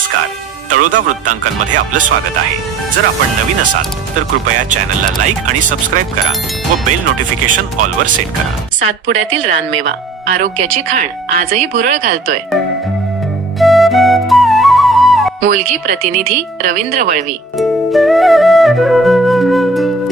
नमस्कार, तळोदा वृत्तांकनमध्ये आपलं स्वागत आहे। जर आपण नवीन असाल तर कृपया चॅनलला लाईक आणि सबस्क्राइब करा व बेल नोटिफिकेशन ऑल वर सेट करा। सातपुड्यातील रानमेवा आरोग्याची खाण आजही भुरळ घालतोय। मुलगी प्रतिनिधी रवींद्र वळवी।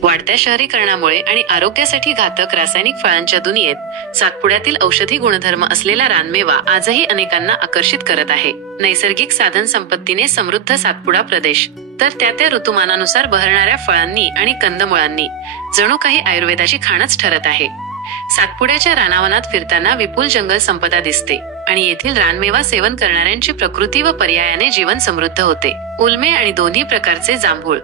वाढत्या शहरीकरणामुळे आणि आरोग्यासाठी घातक रासायनिक फळांच्या दुनियेत सातपुड्यातील औषधी गुणधर्म असलेला रानमेवा आजही अनेकांना आकर्षित करत आहे। नैसर्गिक साधन संपत्तीने समृद्ध सातपुडा प्रदेश तर त्या ऋतुमानानुसार बहरणाऱ्या फळांनी आणि कंदमुळांनी जणू काही आयुर्वेदाची खाणच ठरत आहे। सातपुड्याच्या रानावनात फिरताना विपुल जंगल संपदा दिसते आणि येथील रानमेवा सेवन करणाऱ्यांची प्रकृती व पर्यायाने जीवन समृद्ध होते। उलमे आणि दोन्ही प्रकारचे जांभूळ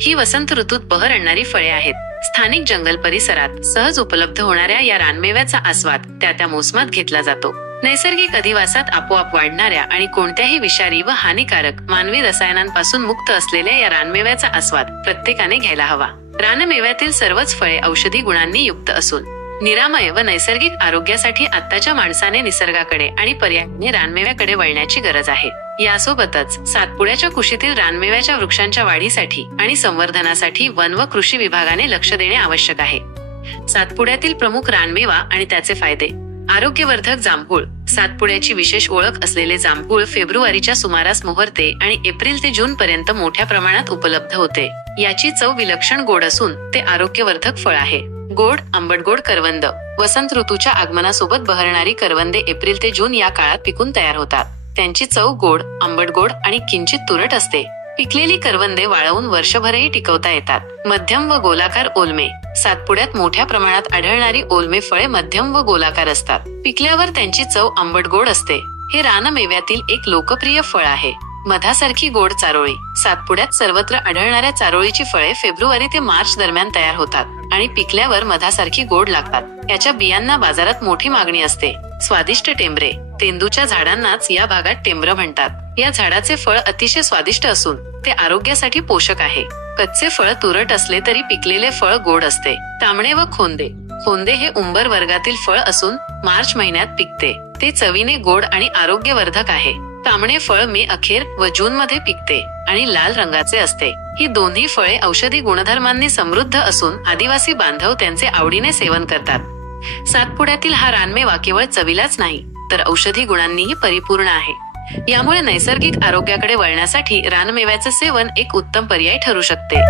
ही वसंत ऋतूत बहर आणणारी फळे आहेत। स्थानिक जंगल परिसरात सहज उपलब्ध होणाऱ्या या रानमेव्याचा आस्वाद त्या मोसमात घेतला जातो। नैसर्गिक अधिवासात आपोआप वाढणाऱ्या आणि कोणत्याही विषारी व हानिकारक मानवी रसायनांपासून मुक्त असलेल्या या रानमेव्याचा आस्वाद प्रत्येकाने घ्यायला हवा। रानमेव्यातील सर्वच फळे औषधी गुणांनी युक्त असून निरामय व नैसर्गिक आरोग्यासाठी आत्ताच्या माणसाने निसर्गाकडे आणि पर्यायाने रानमेव्याकडे वळण्याची गरज आहे। यासोबतच सातपुड्याच्या कुशीतील रानमेव्याच्या वृक्षांच्या वाढीसाठी आणि संवर्धनासाठी वन व कृषी विभागाने लक्ष देणे आवश्यक आहे। सातपुड्यातील प्रमुख रानमेवा आणि त्याचे फायदे। आरोग्यवर्धक जांभूळ। सातपुड्याची विशेष ओळख असलेले जांभूळ फेब्रुवारीच्या सुमारास मोहरते आणि एप्रिल ते जून पर्यंत मोठ्या प्रमाणात उपलब्ध होते। याची चव विलक्षण गोड असून ते आरोग्यवर्धक फळ आहे। गोड आंबटगोड करवंद। वसंत ऋतूच्या आगमनासोबत बहरणारी करवंदे एप्रिल ते जून या काळात पिकून तयार होतात। त्यांची चव गोड आंबटगोड आणि किंचित तुरट असते। पिकलेली करवंदे वाळवून वर्षभरही टिकवता येतात। मध्यम व गोलाकार ओलमे। सातपुड्यात मोठ्या प्रमाणात आढळणारी ओलमे फळे मध्यम व गोलाकार असतात। पिकल्यावर त्यांची चव आंबटगोड असते। हे रानमेव्यातील एक लोकप्रिय फळ आहे। मधासारखी गोड चारोळी। सातपुड्यात सर्वत्र आढळणाऱ्या चारोळीची फळे फेब्रुवारी ते मार्च दरम्यान तयार होतात आणि पिकल्यावर मधासारखी गोड लागतात। याच्या बियांना बाजारात मोठी मागणी असते। स्वादिष्ट टेंबरे। तेंदूच्या झाडांनाच या भागात टेंबर म्हणतात। या झाडाचे फळ अतिशय स्वादिष्ट असून ते आरोग्यासाठी पोषक आहे। कच्चे फळ तुरट असले तरी पिकलेले फळ गोड असते। तांबणे व खोंदे। खोंदे हे उंबर वर्गातील फळ असून मार्च महिन्यात पिकते। ते चवीने गोड आणि आरोग्यवर्धक आहे। तांबणे फळ मे अखेर व जून मध्ये पिकते आणि लाल रंगाचे असते। ही दोन्ही फळे औषधी गुणधर्मांनी समृद्ध असून आदिवासी बांधव त्यांचे आवडीने सेवन करतात। सातपुड्यातील हा रानमेवा केवळ चवीलाच नाही तर औषधी गुणांनीही परिपूर्ण आहे। यामुळे नैसर्गिक आरोग्याकडे वळण्यासाठी रानमेव्याचे सेवन एक उत्तम पर्याय ठरू शकते।